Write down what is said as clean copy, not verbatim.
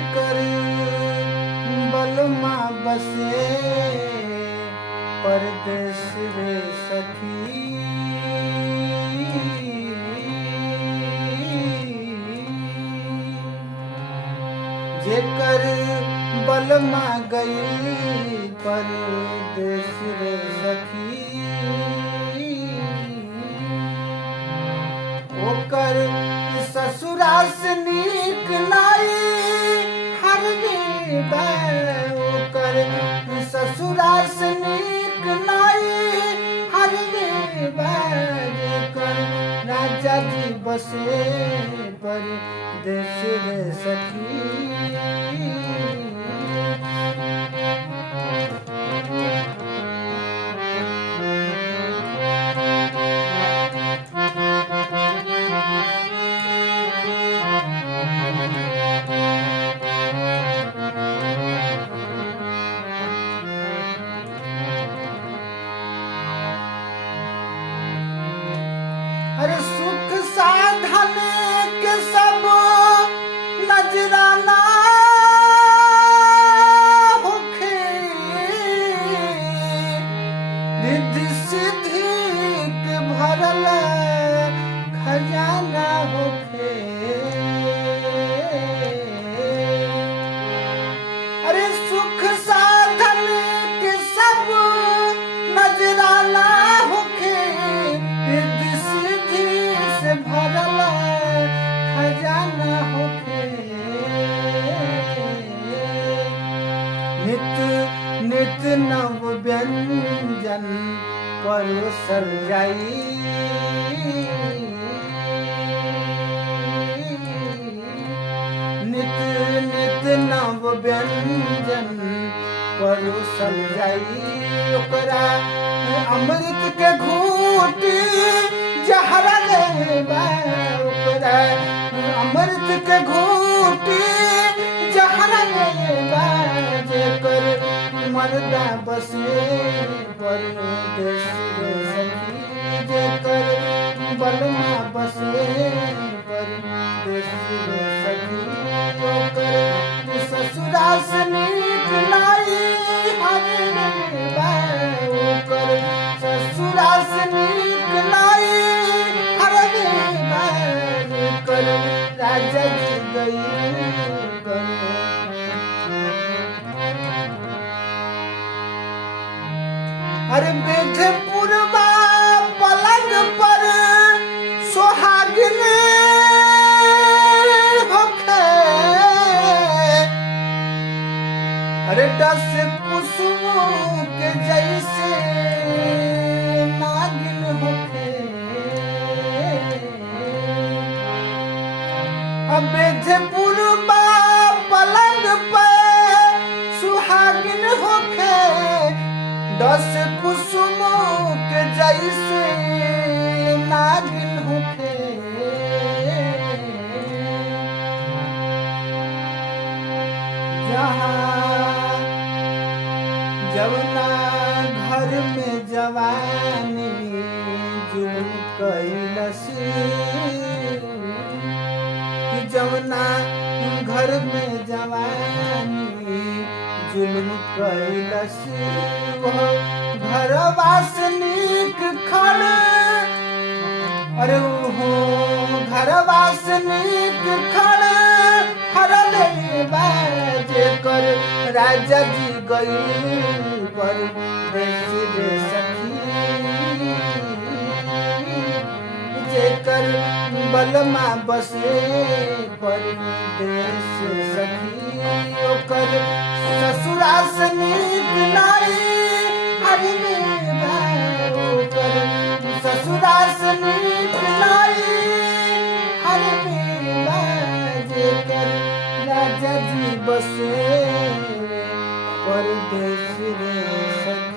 जेकर बलमा बसे परदेस रे सखी। जेकर बलमा गई परदेस रे सखी। ओकर ससुरा से नीक नाई हर ओकर ससुरा से नीक नाई हर जेकर राजा जी बसे परदेस रे सखी। अरे सुख साधन के सब नजराना होखे रिद्धि सिद्धि के भरल खजाना होखे। अरे सुख साधन के सब नजराना होखे रिद्धि सिद्धि से भरल खजाना होखे। नित नित नव व्यंजन परोसल जाई। नित नित नव व्यंजन परोसल जाई। ओकरा अमृत के घूटी जहरा लेबा। ओकरा अमृत के घूटी जहरा लेबा। जेकर मर्दा बसे परदेस रे सखी। जेकर बलमा बसे परदेस रे सखी। ओकर ससुरा से नीक नाई हर ओकर ससुरा से नीक नाई हर जेकर राजा जी गई। अरे बेटे पुरवा पलंग पर सुहागिन होखे। अरे दस कुसुम के जैसे नागिन होखे। अब बेटे पुरवा पलंग पर सुहागिन होखे। दस कुसुमों के जैसे नागिन होखे। जहाँ जवना घर में जवानी जुल्म कैलस। कि जवना घर में जवानी जुल्म कैलस। घरवा से नीक खड़े। अरे हो घरवा से नीक खड़े हर लेबा। जेकर राजा जी गई परदेस रे सखी। जेकर बलमा बसे परदेस सखी। ओकर ससुरा से नीक नाई हर ओकर ससुरा से नीक नाई हर जेकर राजा जी बसे परदेस रे सखी।